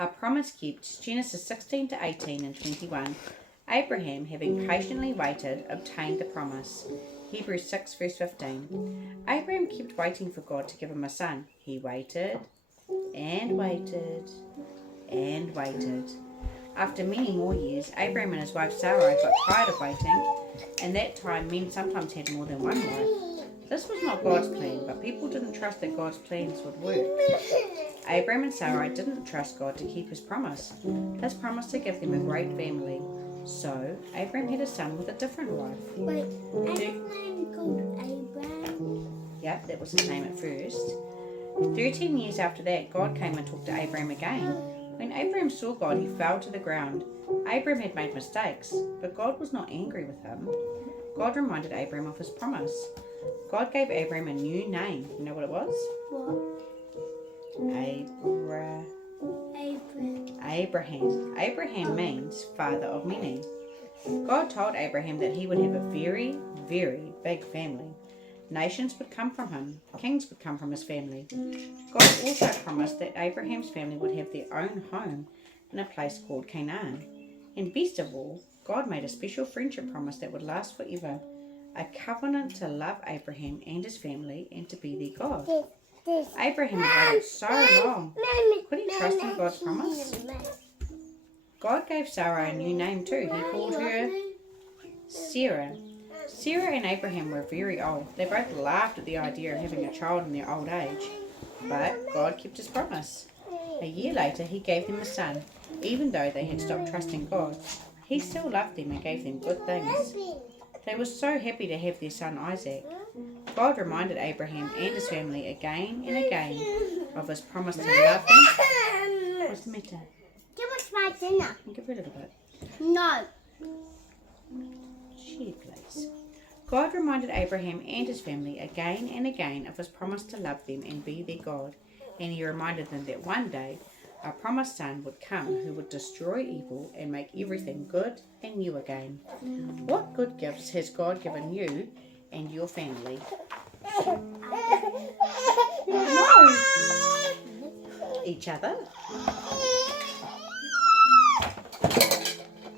A promise kept. Genesis 16 to 18 and 21. Abraham, having patiently waited, obtained the promise. Hebrews 6 verse 15. Abraham kept waiting for God to give him a son. He waited and waited and waited. After many more years, Abraham and his wife Sarai got tired of waiting, and that time men sometimes had more than one wife. This was not God's plan, but people didn't trust that God's plans would work. Abraham and Sarai didn't trust God to keep his promise to give them a great family. So, Abraham had a son with a different wife. Wait, Abraham called Abraham? Yep, that was his name at first. 13 years after that, God came and talked to Abraham again. When Abraham saw God, he fell to the ground. Abraham had made mistakes, but God was not angry with him. God reminded Abraham of his promise. God gave Abraham a new name. You know what it was? What? Abraham. Abraham means father of many. God told Abraham that he would have a very, very big family. Nations would come from him. Kings would come from his family. God also promised that Abraham's family would have their own home in a place called Canaan. And best of all, God made a special friendship promise that would last forever. A covenant to love Abraham and his family and to be their God. Abraham had waited so long. Could he trust in God's promise? God gave Sarah a new name too. He called her Sarah. Sarah and Abraham were very old. They both laughed at the idea of having a child in their old age. But God kept his promise. A year later, he gave them a son. Even though they had stopped trusting God, he still loved them and gave them good things. They were so happy to have their son Isaac. God reminded Abraham and his family again and again of his promise to love them. What's the matter? Give us my dinner. Give her a little bit. No. Share, please. God reminded Abraham and his family again and again of his promise to love them and be their God. And he reminded them that one day a promised son would come who would destroy evil and make everything good and new again. What good gifts has God given you and your family? Each other.